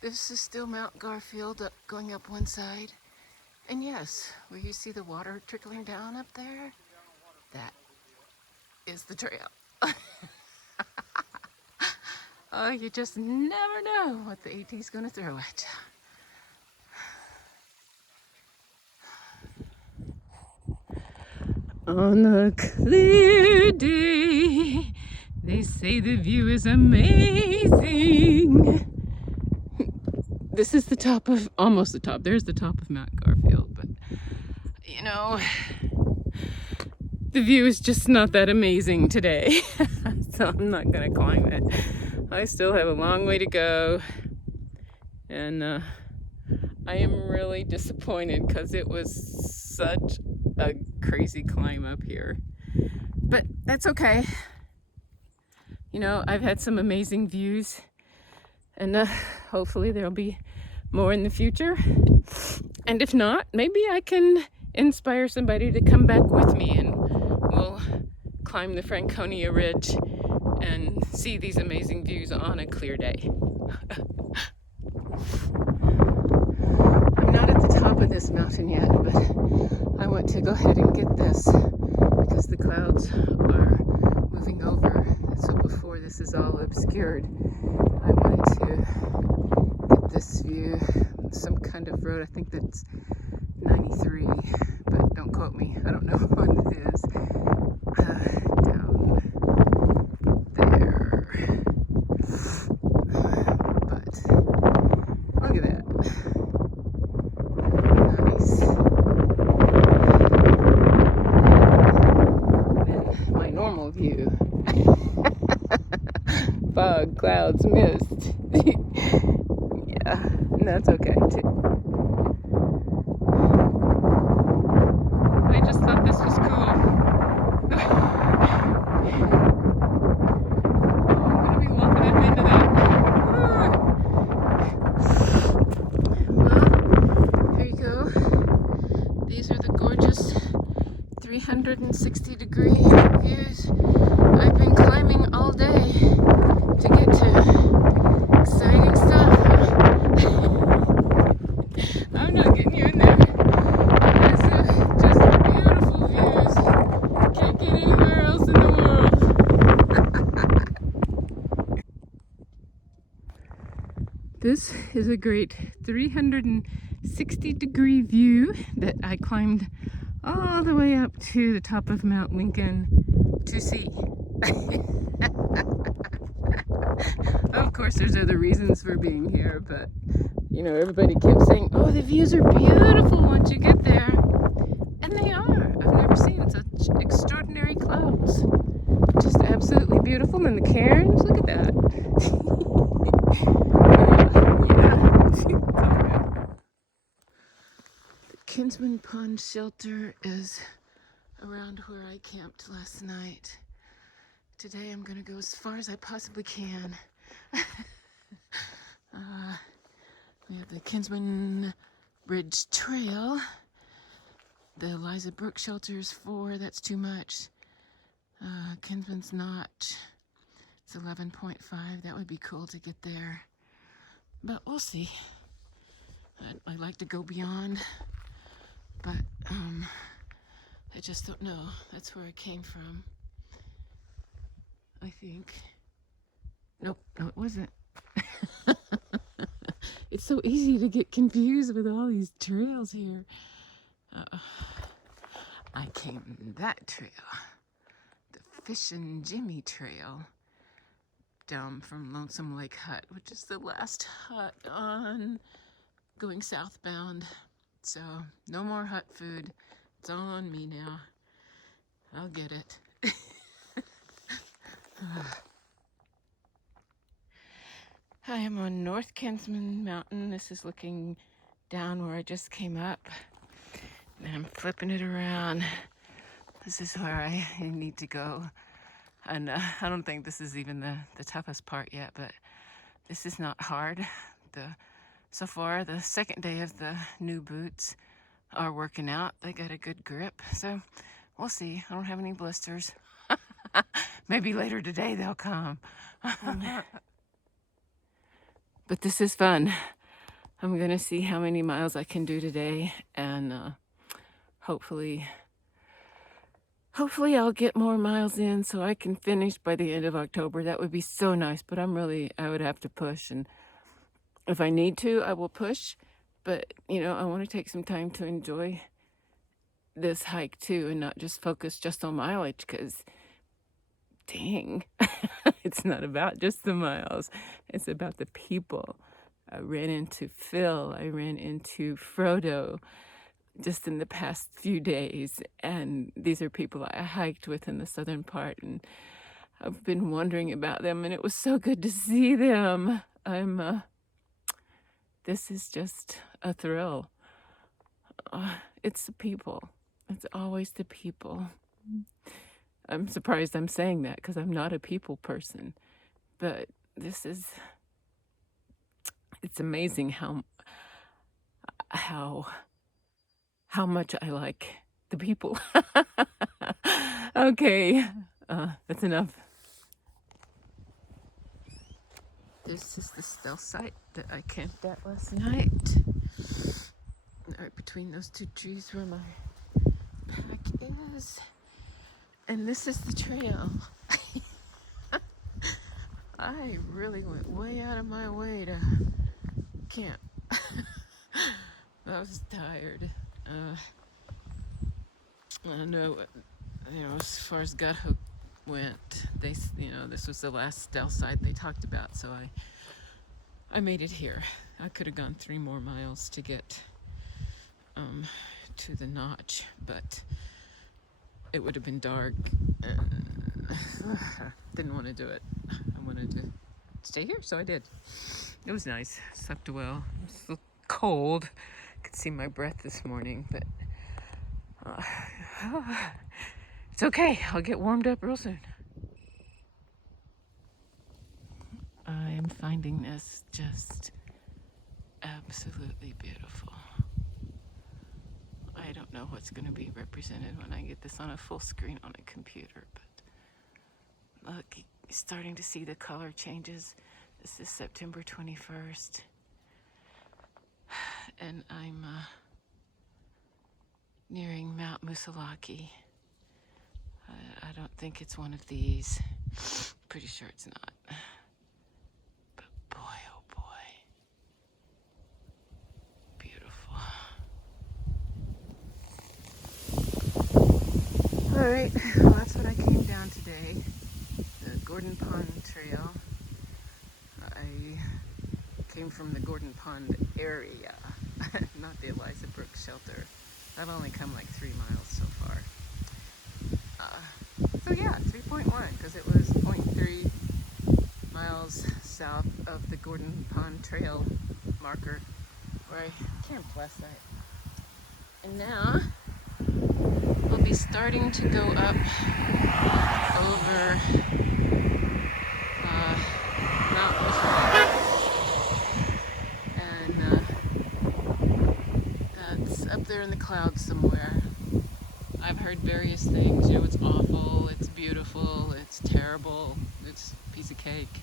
This is still Mount Garfield going up one side. And yes, where you see the water trickling down up there, that is the trail. Oh, you just never know what the AT's gonna throw at you. On a clear day, they say the view is amazing. This is the top of, almost the top. There's the top of Mount Garfield, but you know, the view is just not that amazing today. So I'm not gonna climb it. I still have a long way to go, and I am really disappointed because it was such a crazy climb up here. But that's okay. You know, I've had some amazing views, and hopefully there'll be more in the future. And if not, maybe I can inspire somebody to come back with me and we'll climb the Franconia Ridge and see these amazing views on a clear day. I'm not at the top of this mountain yet, but I want to go ahead and get this because the clouds are moving over. So before this is all obscured, I wanted to get this view. Some kind of road, I think that's 93, but don't quote me. I don't know what it is. Down there. But look at that. Nice. And my normal view. Fog, clouds, mist. Yeah, and that's okay too. I just thought this was cool. I'm gonna be walking up into that. Well, here you go. These are the gorgeous 360-degree views. I've been climbing all day to get to exciting stuff. I'm not getting you in there. These are just beautiful views. Can't get anywhere else in the world. This is a great 360-degree view that I climbed all the way up to the top of Mount Lincoln to see. Of course, there's other reasons for being here, but you know, everybody kept saying, oh, the views are beautiful once you get there. And they are. I've never seen such extraordinary clouds. Just absolutely beautiful. And the cairns, look at that. Yeah. The Kinsman Pond Shelter is around where I camped last night. Today I'm going to go as far as I possibly can. We have the Kinsman Bridge Trail. The Eliza Brook Shelter is 4. That's too much. Kinsman's not. It's 11.5. That would be cool to get there. But we'll see. I like to go beyond. But I just don't know. That's where it came from. I think. Nope, no it wasn't. It's so easy to get confused with all these trails here. I came that trail. The Fishin' Jimmy Trail. Down from Lonesome Lake Hut, which is the last hut on going southbound. So no more hut food. It's all on me now. I'll get it. I am on North Kinsman Mountain. This is looking down where I just came up. And I'm flipping it around. This is where I need to go. And I don't think this is even the toughest part yet, but this is not hard. So far, the second day of the new boots are working out. They got a good grip, so we'll see. I don't have any blisters. Maybe later today they'll come. But this is fun. I'm gonna see how many miles I can do today, and hopefully I'll get more miles in so I can finish by the end of October. That would be so nice, but I would have to push, and if I need to, I will push. But, I want to take some time to enjoy this hike too and not just focus just on mileage, because dang, it's not about just the miles. It's about the people. I ran into Phil. I ran into Frodo just in the past few days. And these are people I hiked with in the southern part. And I've been wondering about them, and it was so good to see them. This is just a thrill. It's the people. It's always the people. I'm surprised I'm saying that because I'm not a people person. But it's amazing how much I like the people. Okay, that's enough. This is the stealth site that I camped at last night. Right between those two trees where my pack is. And this is the trail. I really went way out of my way to camp. I was tired. I know, as far as Gut Hook went, this was the last stealth site they talked about, so I made it here. I could have gone 3 more miles to get to the notch, but it would have been dark, and didn't want to do it. I wanted to stay here, so I did. It was nice. Slept well. It was a little cold. I could see my breath this morning, but it's okay. I'll get warmed up real soon. I am finding this just absolutely beautiful. I don't know what's going to be represented when I get this on a full screen on a computer, but look, you're starting to see the color changes. This is September 21st, and I'm nearing Mount Musalaki. I don't think it's one of these. Pretty sure it's not. But boy, oh boy. Beautiful. Alright, well, that's what I came down today. The Gordon Pond Trail. I came from the Gordon Pond area, not the Eliza Brooks shelter. I've only come like 3 miles so far. So yeah, 3.1, because it was 0.3 miles south of the Gordon Pond Trail marker where I camped last night. And now we'll be starting to go up over Mount Musalaki. And that's up there in the clouds somewhere. I've heard various things. It's awful, it's beautiful, it's terrible, it's a piece of cake.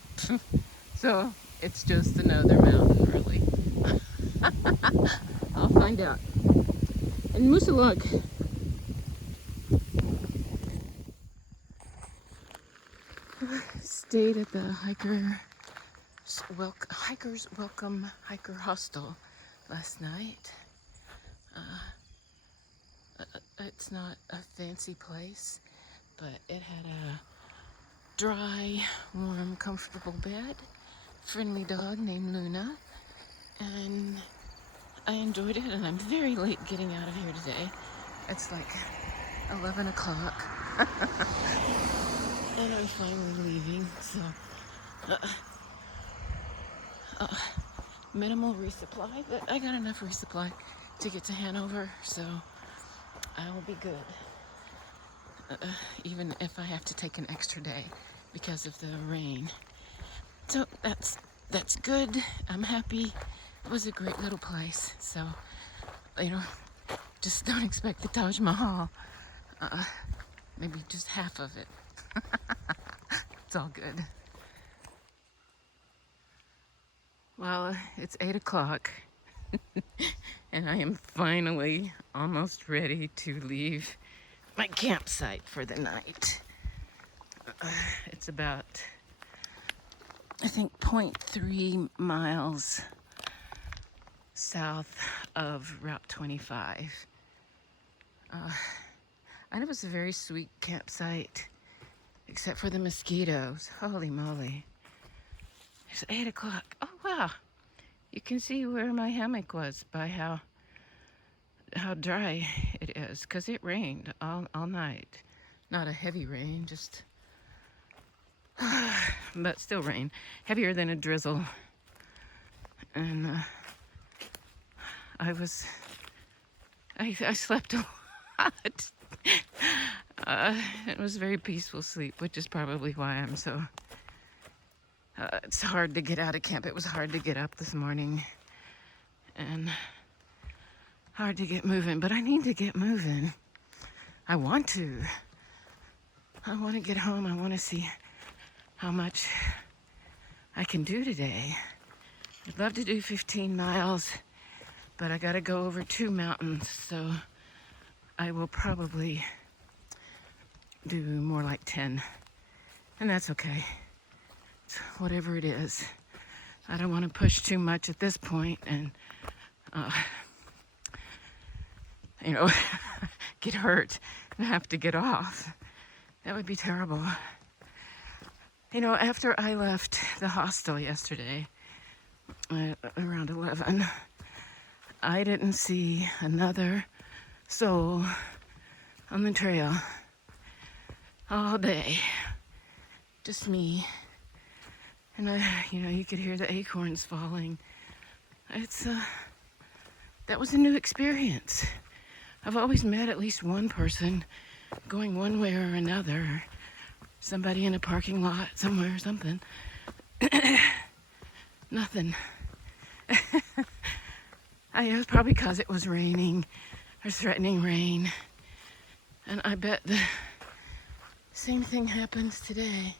So it's just another mountain, really. I'll find out. And Musalak. Stayed at the Hiker's Welcome Hiker Hostel last night. It's not a fancy place, but it had a dry, warm, comfortable bed, friendly dog named Luna, and I enjoyed it, and I'm very late getting out of here today. It's like 11 o'clock, and I'm finally leaving, so minimal resupply, but I got enough resupply to get to Hanover, so I will be good, even if I have to take an extra day because of the rain. So that's good. I'm happy. It was a great little place. So, just don't expect the Taj Mahal. Maybe just half of it. It's all good. Well, Well, it's 8 o'clock and I am finally almost ready to leave my campsite for the night. It's about, I think, 0.3 miles south of Route 25. And it was a very sweet campsite, except for the mosquitoes. Holy moly. It's 8 o'clock. Oh, wow. You can see where my hammock was by how dry it is, because it rained all night. Not a heavy rain, just, but still rain. Heavier than a drizzle. And I slept a lot. It was a very peaceful sleep, which is probably why I'm so... it's hard to get out of camp. It was hard to get up this morning. And hard to get moving, but I need to get moving. I want to. I want to get home. I want to see how much I can do today. I'd love to do 15 miles, but I got to go over 2 mountains, so I will probably do more like 10, and that's okay. It's whatever it is. I don't want to push too much at this point and, you know, get hurt and have to get off. That would be terrible. You know, after I left the hostel yesterday, around 11, I didn't see another soul on the trail all day. Just me. And you know, you could hear the acorns falling. That was a new experience. I've always met at least one person going one way or another. Somebody in a parking lot somewhere or something. Nothing. It was probably because it was raining or threatening rain. And I bet the same thing happens today.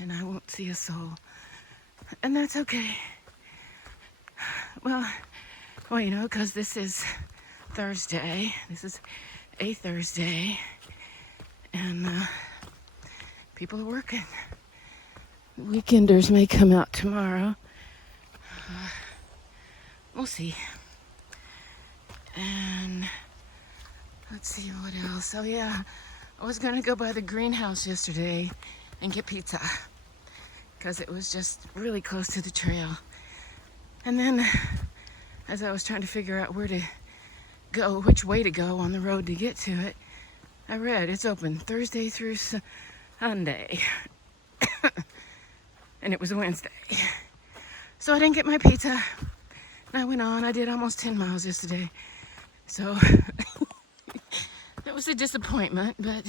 And I won't see a soul. And that's okay. Well, you know, because this is Thursday. This is a Thursday. And people are working. Weekenders may come out tomorrow. We'll see. And let's see what else. Oh yeah, I was gonna go by the greenhouse yesterday and get pizza because it was just really close to the trail. And then as I was trying to figure out where to go, which way to go on the road to get to it, I read it's open Thursday through Sunday. And it was a Wednesday. So I didn't get my pizza. And I went on. I did almost 10 miles yesterday. So that was a disappointment, but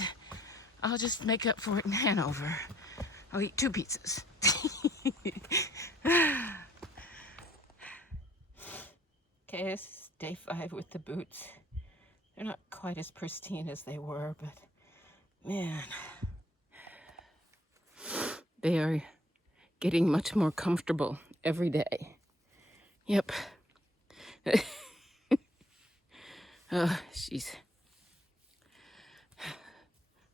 I'll just make up for it in Hanover. I'll eat 2 pizzas. Okay, this is day 5 with the boots. They're not quite as pristine as they were, but man, they are getting much more comfortable every day. Yep. Oh, jeez.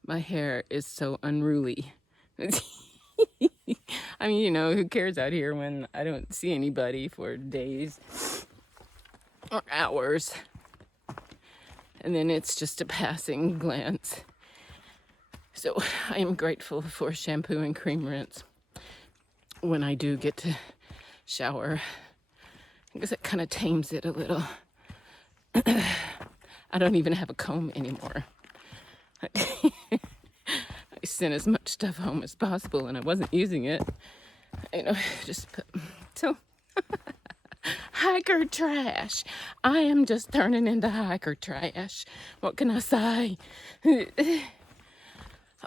My hair is so unruly. I mean, you know, who cares out here when I don't see anybody for days or hours? And then it's just a passing glance. So I am grateful for shampoo and cream rinse when I do get to shower, because it kind of tames it a little. I don't even have a comb anymore. I sent as much stuff home as possible and I wasn't using it. You know, just put, so hiker trash. I am just turning into hiker trash. What can I say?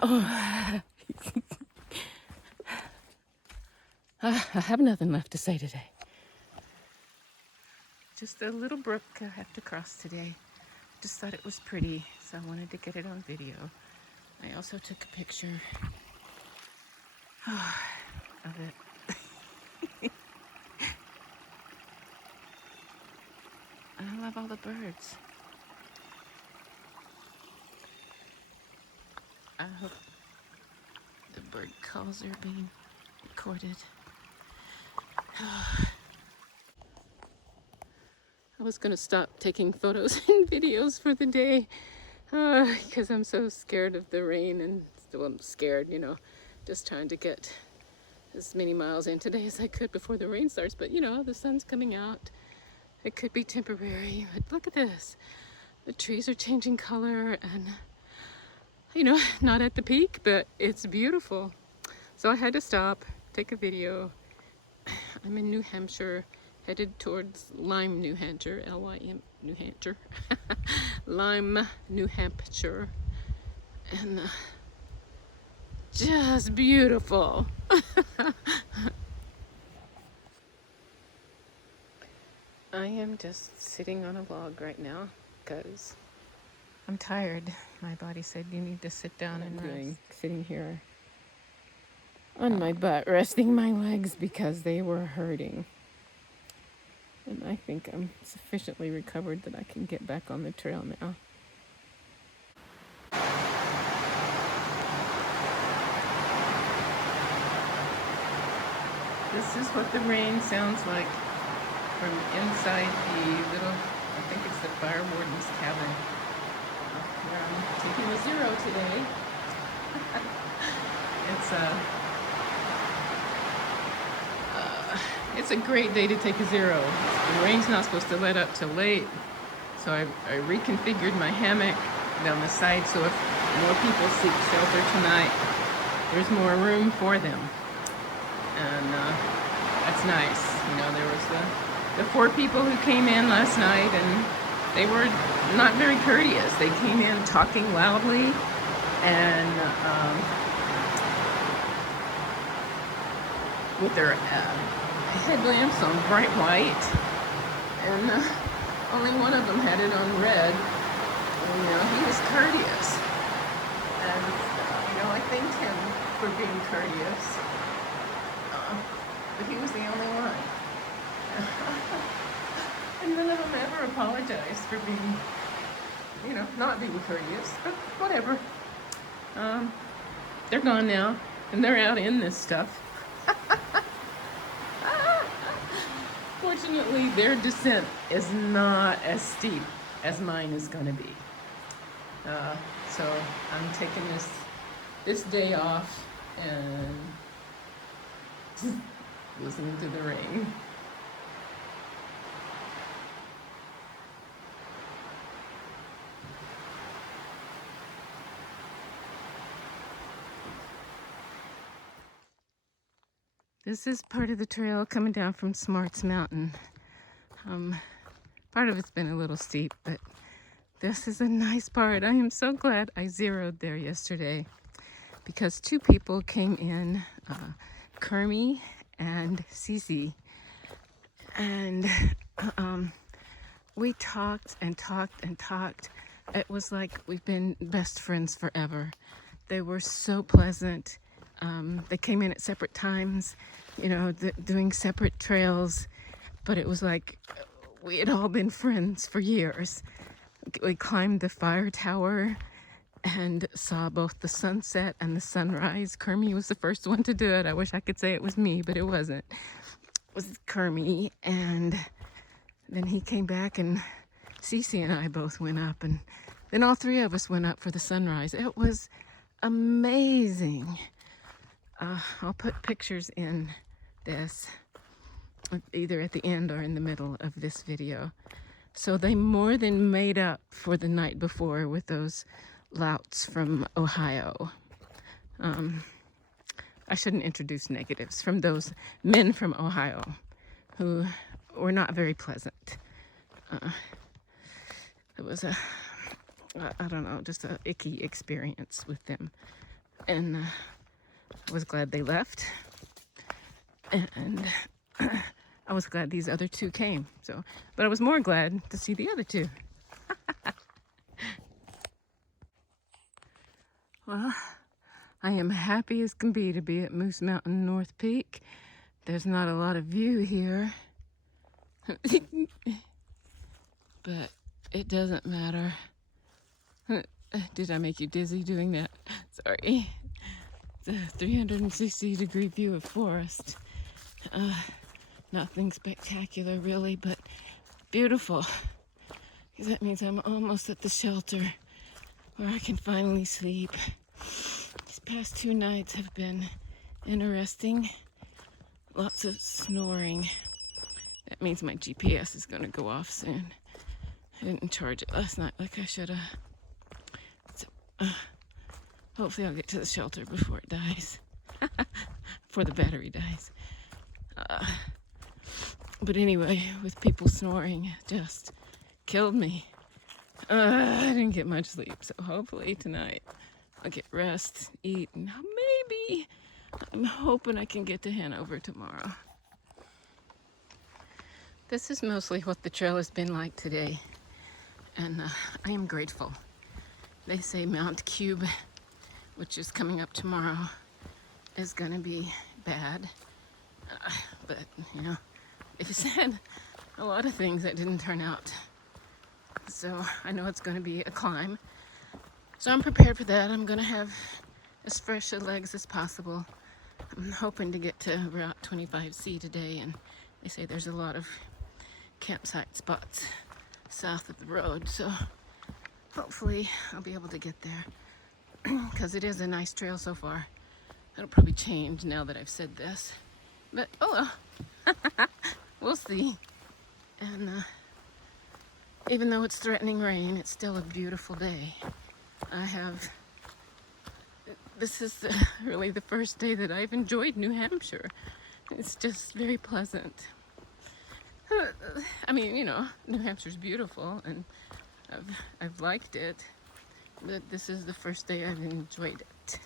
Oh. I have nothing left to say today. Just a little brook I have to cross today. Just thought it was pretty, so I wanted to get it on video. I also took a picture of it. love all the birds. I hope the bird calls are being recorded. I was gonna stop taking photos and videos for the day because I'm so scared of the rain, and well, I'm scared, you know, just trying to get as many miles in today as I could before the rain starts. But you know, the sun's coming out. It could be temporary, but look at this. The trees are changing color, and you know, not at the peak, but it's beautiful. So I had to stop, take a video. I'm in New Hampshire, headed towards Lyme, New Hampshire, L-Y-M, New Hampshire, Lyme, New Hampshire, and just beautiful. I am just sitting on a log right now because I'm tired. My body said you need to sit down and rest. Sitting here on my butt, resting my legs because they were hurting. And I think I'm sufficiently recovered that I can get back on the trail now. This is what the rain sounds like from inside the little, I think it's the fire warden's cabin. Here I'm taking a zero today. It's a great day to take a zero. The rain's not supposed to let up till late, so I reconfigured my hammock down the side so if more people seek shelter tonight, there's more room for them. And that's nice. You know, there was the 4 people who came in last night, and they were not very courteous. They came in talking loudly and with their headlamps on bright white, and only one of them had it on red. And, you know, he was courteous, and you know, I thanked him for being courteous, but he was the only one. And none of them ever apologized for being, you know, not being courteous, but whatever. They're gone now, and they're out in this stuff. Fortunately, their descent is not as steep as mine is going to be. So I'm taking this day off and listening to the rain. This is part of the trail coming down from Smarts Mountain. Part of it's been a little steep, but this is a nice part. I am so glad I zeroed there yesterday because 2 people came in, Kermie and Cece, and we talked and talked and talked. It was like we've been best friends forever. They were so pleasant. They came in at separate times, you know, doing separate trails, but it was like we had all been friends for years. We climbed the fire tower and saw both the sunset and the sunrise. Kermie was the first one to do it. I wish I could say it was me, but it wasn't. It was Kermie, and then he came back, and Cece and I both went up, and then all 3 of us went up for the sunrise. It was amazing. I'll put pictures in this, either at the end or in the middle of this video. So they more than made up for the night before with those louts from Ohio. I shouldn't introduce negatives from those men from Ohio who were not very pleasant. It was I don't know, just an icky experience with them. And I was glad they left, and I was glad these other 2 came. So, but I was more glad to see the other 2. Well, I am happy as can be to be at Moose Mountain North Peak. There's not a lot of view here. but it doesn't matter. Did I make you dizzy doing that? Sorry. It's a 360-degree view of forest. Nothing spectacular really, but beautiful. Because that means I'm almost at the shelter where I can finally sleep. These past 2 nights have been interesting. Lots of snoring. That means my GPS is going to go off soon. I didn't charge it last night like I should have. So, hopefully I'll get to the shelter before it dies. Before the battery dies. But anyway, with people snoring, it just killed me. I didn't get much sleep, so hopefully tonight I'll get rest, eat, and maybe I'm hoping I can get to Hanover tomorrow. This is mostly what the trail has been like today, and I am grateful. They say Mount Cube, which is coming up tomorrow, is going to be bad, but you know, they said a lot of things that didn't turn out. So I know it's going to be a climb. So I'm prepared for that. I'm going to have as fresh a legs as possible. I'm hoping to get to Route 25C today, and they say there's a lot of campsite spots south of the road. So hopefully I'll be able to get there because it is a nice trail so far. It'll probably change now that I've said this. But oh well. We'll see. And even though it's threatening rain, it's still a beautiful day. This is really the first day that I've enjoyed New Hampshire. It's just very pleasant. I mean, you know, New Hampshire's beautiful and I've liked it, but this is the first day I've enjoyed it.